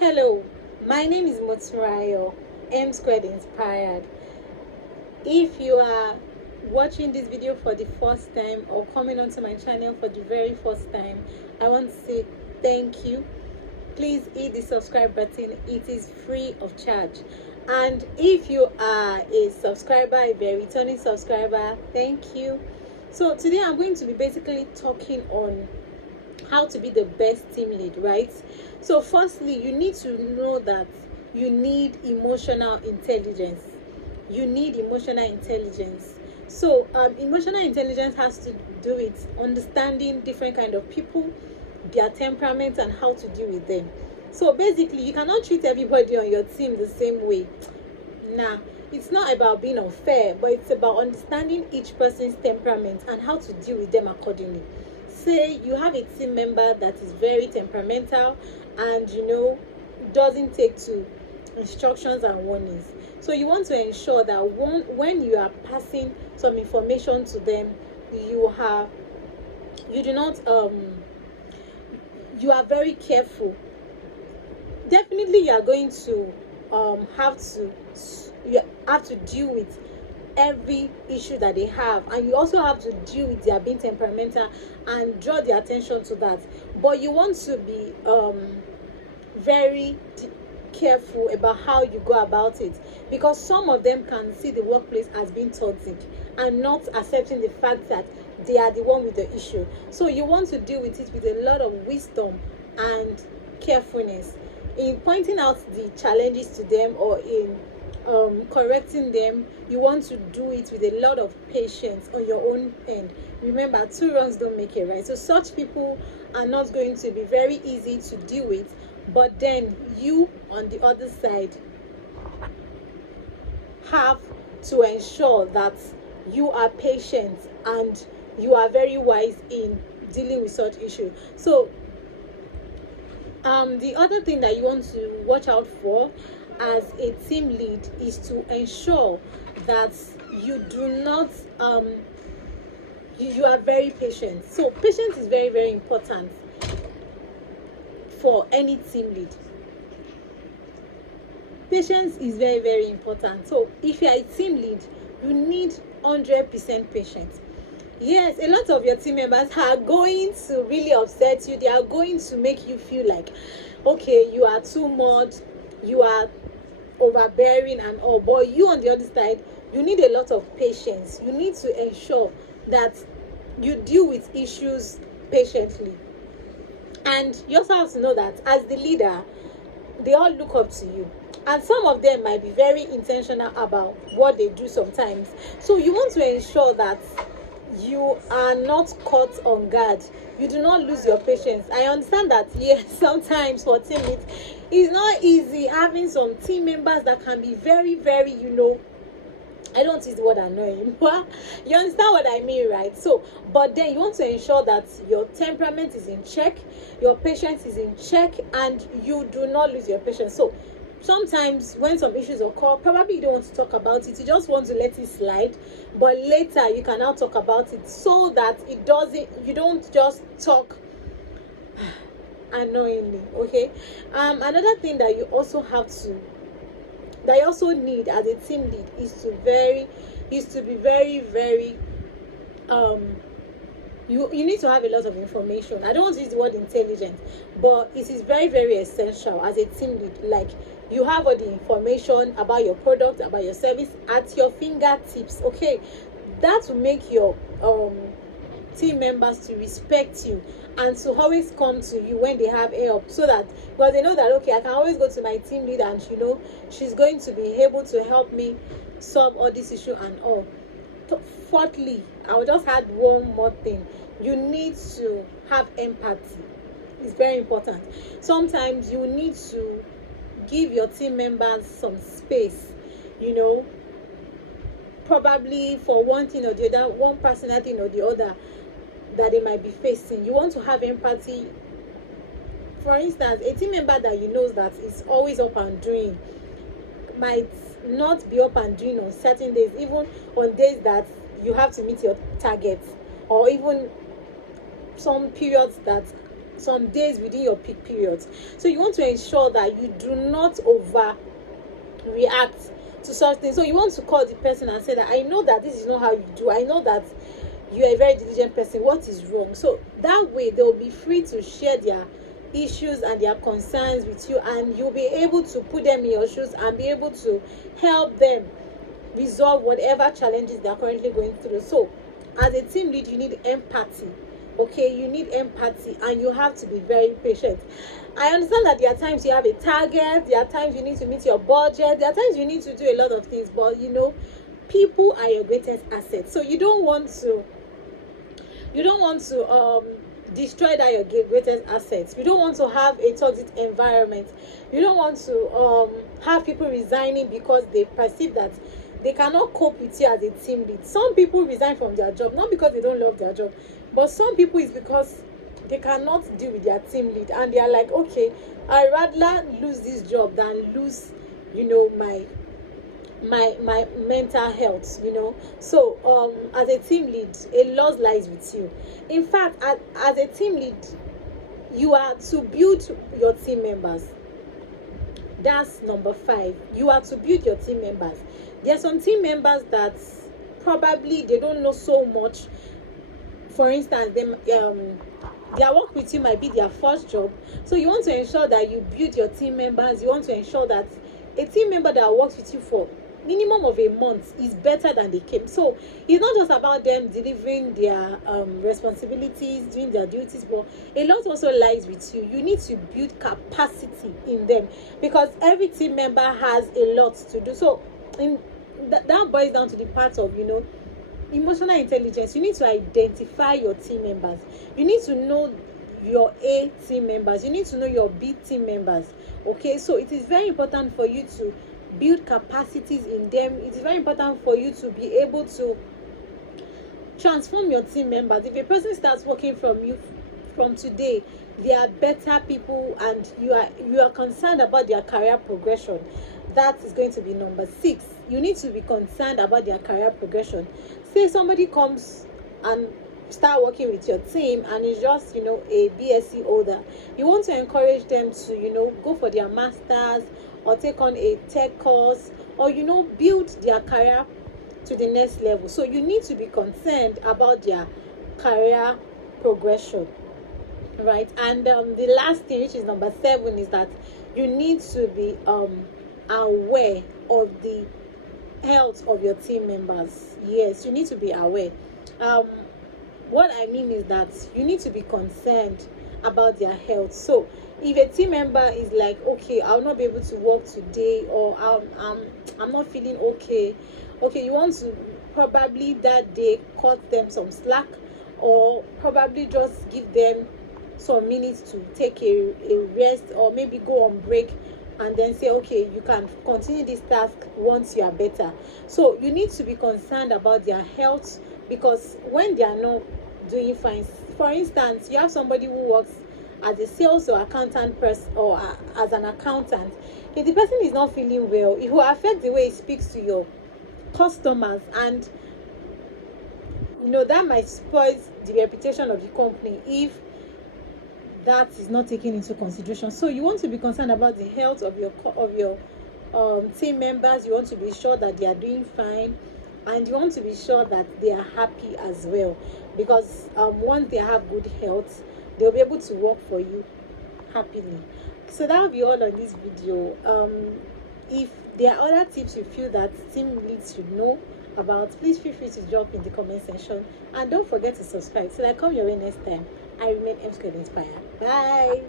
Hello, my name is Moturayo, M Squared Inspired. If you are watching this video for the first time or coming onto my channel for the very first time, I want to say thank you. Please hit the subscribe button, it is free of charge. And if you are a subscriber, if you're a returning subscriber, thank you. So today I'm going to be basically talking on how to be the best team lead, right? So firstly, you need to know that you need emotional intelligence. You need emotional intelligence. So emotional intelligence has to do with understanding different kind of people, their temperament, and how to deal with them. So basically, you cannot treat everybody on your team the same way. Nah, it's not about being unfair, but it's about understanding each person's temperament and how to deal with them accordingly. Say you have a team member that is very temperamental and doesn't take to instructions and warnings. So you want to ensure that when you are passing some information to them, you do not you are very careful. Definitely you are going to you have to deal with every issue that they have, and you also have to deal with their being temperamental and draw their attention to that. But you want to be very careful about how you go about it, because some of them can see the workplace as being toxic and not accepting the fact that they are the one with the issue. So you want to deal with it with a lot of wisdom and carefulness in pointing out the challenges to them, or in correcting them. You want to do it with a lot of patience on your own end. Remember, two wrongs don't make it right. So such people are not going to be very easy to deal with, but then you on the other side have to ensure that you are patient and you are very wise in dealing with such issue. So the other thing that you want to watch out for as a team lead is to ensure that you do not you are very patient. So patience is very, very important for any team lead. Patience is very, very important. So if you are a team lead, you need 100% patience. Yes, a lot of your team members are going to really upset you. They are going to make you feel like, okay, you are too much, you are overbearing and all. But you on the other side, you need a lot of patience. You need to ensure that you deal with issues patiently. And you also have to know that as the leader, they all look up to you, and some of them might be very intentional about what they do sometimes. So you want to ensure that you are not caught on guard. You do not lose your patience. I understand that, yes, sometimes for teammates it's not easy having some team members that can be very, very, I don't use the word annoying, but you understand what I mean, right? So, but then you want to ensure that your temperament is in check, your patience is in check, and you do not lose your patience. So, sometimes when some issues occur, probably you don't want to talk about it, you just want to let it slide, but later you can now talk about it so that you don't just talk annoyingly. Okay. Another thing that you also need as a team lead is to be very, very you need to have a lot of information. I don't want to use the word intelligent, but it is very, very essential as a team lead. Like, you have all the information about your product, about your service at your fingertips. Okay, that will make your team members to respect you and to always come to you when they have help, so that, because they know that, okay, I can always go to my team leader and she's going to be able to help me solve all this issue and all. Fourthly, I will just add one more thing. You need to have empathy. It's very important. Sometimes you need to give your team members some space, probably for one thing or the other, one personal thing or the other that they might be facing. You want to have empathy. For instance, a team member that you know that is always up and doing might not be up and doing on certain days, even on days that you have to meet your targets, or even some periods that some days within your peak periods. So you want to ensure that you do not overreact to such things. So you want to call the person and say that I know that this is not how you do, I know that you are a very diligent person, what is wrong? So that way they will be free to share their issues and their concerns with you, and you'll be able to put them in your shoes and be able to help them resolve whatever challenges they are currently going through. So as a team lead, you need empathy. Okay, you need empathy, and you have to be very patient. I understand that there are times you have a target, there are times you need to meet your budget, there are times you need to do a lot of things, but people are your greatest asset. So you don't want to destroy that your greatest assets. You don't want to have a toxic environment. You don't want to have people resigning because they perceive that they cannot cope with you as a team lead. Some people resign from their job not because they don't love their job, but some people is because they cannot deal with their team lead, and they are like, okay, I'd rather lose this job than lose my mental health. So as a team lead, a lot lies with you. In fact, as a team lead, you are to build your team members. That's number 5. You are to build your team members. There are some team members that probably they don't know so much. For instance, their work with you might be their first job. So you want to ensure that you build your team members. You want to ensure that a team member that works with you for minimum of a month is better than they came. So it's not just about them delivering their responsibilities, doing their duties, but a lot also lies with you. You need to build capacity in them, because every team member has a lot to do. So that boils down to the part of emotional intelligence. You need to identify your team members. You need to know your A team members. You need to know your B team members. Okay, so it is very important for you to build capacities in them. It is very important for you to be able to transform your team members. If a person starts working from you from today, they are better people, and you are concerned about their career progression. That is going to be number 6. You need to be concerned about their career progression. Say somebody comes and start working with your team and is just a BSc holder. You want to encourage them to go for their masters, or take on a tech course, or build their career to the next level. So you need to be concerned about their career progression, right? And the last thing, which is number 7, is that you need to be aware of the health of your team members. Yes, you need to be aware. What I mean is that you need to be concerned about their health. So if a team member is like, okay, I'll not be able to work today, or I'm not feeling okay, you want to probably that day cut them some slack, or probably just give them some minutes to take a rest, or maybe go on break, and then say, okay, you can continue this task once you are better. So you need to be concerned about their health, because when they are not doing fine, for instance, you have somebody who works as a sales or accountant person, or as an accountant. If the person is not feeling well, it will affect the way he speaks to your customers, and that might spoil the reputation of the company if that is not taken into consideration. So you want to be concerned about the health of your team members. You want to be sure that they are doing fine, and you want to be sure that they are happy as well, because once they have good health, they'll be able to work for you happily. So that will be all on this video. If there are other tips you feel that team leads should know about, please feel free to drop in the comment section, and don't forget to subscribe. Till I come your way next time, I remain M Squared Inspired. Bye.